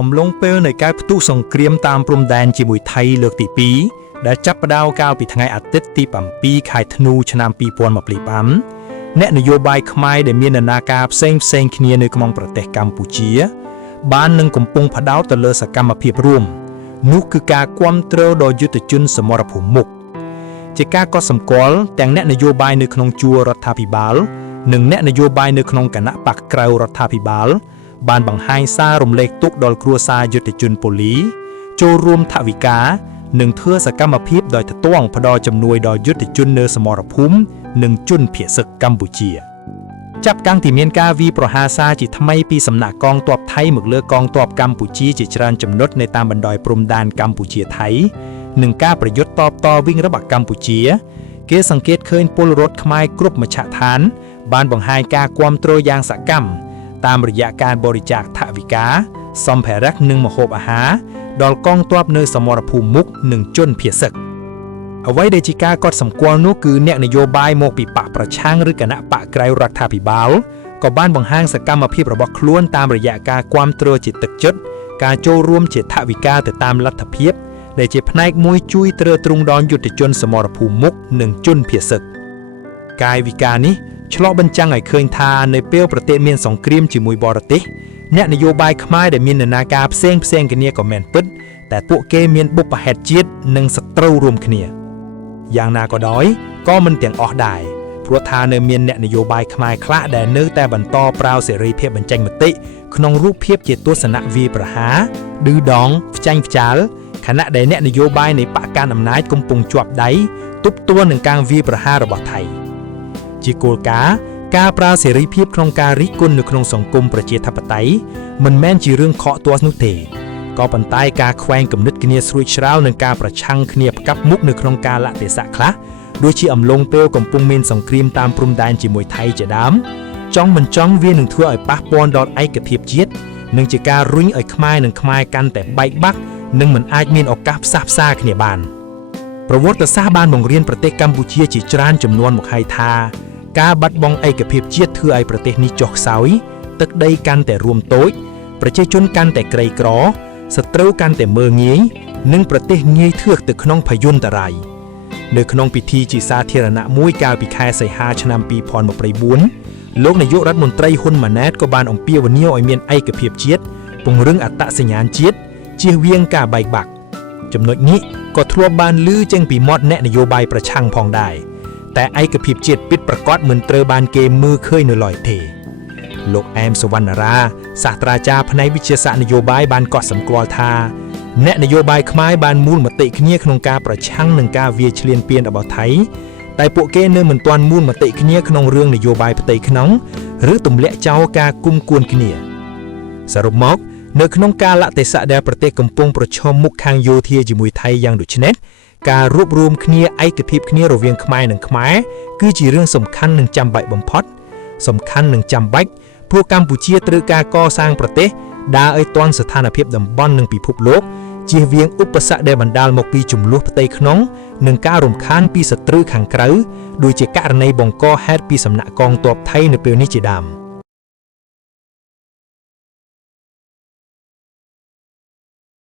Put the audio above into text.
អំឡុងពេលនៃការផ្ទុះសង្គ្រាមតាមព្រំដែនជាមួយថៃលើកទី2ដែលចាប់ផ្ដើមកាលពីថ្ងៃអាទិត្យទី7ខែធ្នូឆ្នាំ2025អ្នកនយោបាយខ្មែរដែលមាននានាការផ្សេងគ្នានៅក្នុងប្រទេសកម្ពុជាបាននឹងកំពុងផ្ដោតទៅលើសកម្មភាពរួមនោះគឺការគាំទ្រដល់យុទ្ធជនសមរភូមិមុខជាការកត់សម្គាល់ទាំងអ្នកនយោបាយនៅក្នុងជួររដ្ឋាភិបាលនិងអ្នកនយោបាយនៅក្នុងគណៈបកក្រៅរដ្ឋាភិបាលបានបង្ហាញសាររំលែកទុក្ខដល់គ្រួសារយុទ្ធជនប៉ូលីសចូលរួមថវិកានិងធ្វើសកម្មភាពដោយផ្ទាល់ផ្ដល់ជំនួយដល់យុទ្ធជននៅសមរភូមិនិងជនភៀសសឹកកម្ពុជាចាប់តាំងពីមានការវាយប្រហារសារជាថ្មីពីសំណាក់កងទ័ពថៃមកលើកងទ័ពកម្ពុជាជាច្រើនចំណុចនៅតាមបណ្ដោយព្រំដែនកម្ពុជាថៃនិងការប្រយុទ្ធតបតវិញរបស់កម្ពុជាគេសង្កេតឃើញពលរដ្ឋខ្មែរគ្រប់មជ្ឈដ្ឋានបានបង្ហាញការគាំទ្រយ៉ាងសកម្មតាមរយៈការបរិច្ចាគថវិកាសម្ភារៈនិងម្ហូបអាហារដល់កងទ័ពនៅសមរភូមិមុខនិងជនភៀសសឹកអ្វីដែលជាការកត់សម្គាល់នោះគឺអ្នកនយោបាយមកពីបកប្រឆាំងឬគណៈបកក្រៅរដ្ឋាភិបាលក៏បានបង្ហាញសកម្មភាពរបស់ខ្លួនតាមរយៈការគាំទ្រជាទឹកចិត្តការចូលរួមជាថវិកាទៅតាមលទ្ធភាពដែលជាផ្នែកមួយជួយទ្រទ្រង់ដល់យុទ្ធជនសមរភូមិមុខនិងជនភៀសសឹកកាយវិការនេះឆ្លុះបញ្ចាំងឲ្យឃើញថានៅពេលប្រទេសមានសង្គ្រាមជាមួយបរទេសអ្នកនយោបាយខ្មែរដែលមាននានាការផ្សេងគ្នាក៏មែនពិតតែពួកគេមានបុព្វហេតុជាតិនិងសត្រូវរួមគ្នាយ៉ាងណាក៏ដោយក៏មិនទាំងអស់ដែរព្រោះថានៅមានអ្នកនយោបាយខ្មែរខ្លះដែលនៅតែបន្តប្រើសេរីភាពបញ្ចេញមតិក្នុងរូបភាពជាទស្សនៈវាយប្រហារឌឺដងផ្ចាញ់ផ្ចាលខណៈដែលអ្នកនយោបាយនៃបកកាន់អំណាចកំពុងជាប់ដៃទប់ទល់នឹងការវាយប្រហាររបស់ថៃជាគោលការណ៍ការប្រើសេរីភាពក្នុងការរិះគន់នៅក្នុងសង្គមប្រជាធិបតេយ្យមិនមែនជារឿងខកទាស់នោះទេក៏ប៉ុន្តែការខ្វែងគំនិតគ្នាស្រួចច្រាវនឹងការប្រឆាំងគ្នាផ្កាប់មុខនៅក្នុងកាលៈទេសៈខ្លះដូចជាអំឡុងពេលកំពុងមានសង្គ្រាមតាមព្រំដែនជាមួយថៃជាដើមចង់មិនចង់វានឹងធ្វើឲ្យប៉ះពាល់ដល់ឯកភាពជាតិនិងជាការរុញឲ្យខ្មែរនិងខ្មែរកាន់តែបែកបាក់និងមិនអាចមានឱកាសផ្សះផ្សាគ្នាបានប្រវត្តិសាស្ត្របានបង្រៀនប្រទេសកម្ពុជាជាច្រើនចំនួនមកហើយថាការបាត់បង់ឯកភាពជាតិធ្វើឲ្យប្រទេសនេះចុះខ្សោយទឹកដីកាន់តែរួមតូចប្រជាជនកាន់តែក្រីក្រសត្រូវកាន់តែមើលងាយនិងប្រទេសងាយធឿកទៅក្នុងភយន្តរាយនៅក្នុងពិធីជាសាធារណៈមួយកាលពីខែសីហាឆ្នាំ2024លោកនាយករដ្ឋមន្ត្រីហ៊ុនម៉ាណែតក៏បានអំពាវនាវឲ្យមានឯកភាពជាតិពង្រឹងអត្តសញ្ញាណជាតិជៀសវាងការបែកបាក់ចំណុចនេះក៏ធ្លាប់បានឮចេញពីមាត់អ្នកនយោបាយប្រឆាំងផងដែរតែឯកភាពជាតិពិតប្រាកដមិនត្រូវបានគេមើលឃើញនៅឡើយទេលោកអែម សុវណ្ណរាសាស្ត្រាចារ្យផ្នែកវិទ្យាសាស្ត្រនយោបាយបានកត់សម្គាល់ថាអ្នកនយោបាយខ្មែរបានមូលមតិគ្នាក្នុងការប្រឆាំងនឹងការវាយឈ្លានពានរបស់ថៃតែពួកគេនៅមិនទាន់មូលមតិគ្នាក្នុងរឿងនយោបាយផ្ទៃក្នុងឬទម្លាក់ចោលការគុំគួនគ្នាសរុបមកនៅក្នុងកាលៈទេសៈដែលប្រទេសកំពុងប្រឈមមុខខាងយោធាជាមួយថៃយ៉ាងដូចនេះការរួបរวมគ្នាឯកភាពគ្នារវាងខ្មែរនិងខ្មែរគឺជារឿងសំខាន់និងចាំបាច់បំផុតសំខាន់និងចាំបាច់ព្រោះកម្ពុជាត្រូវការកសាងប្រទេសដើរឲ្យទាន់ស្ថានភាពតំបន់និងពិភពលោកជៀសវាងឧបសគ្គដែលបណ្ដាលមកពីចំនួនផ្ទៃក្នុងនិងការរំខានពីសត្រូវខាងក្រៅដូចជាករណីបង្កហេតុពីសំណាក់កងទ័ពថៃនៅពេលនេះជាដើម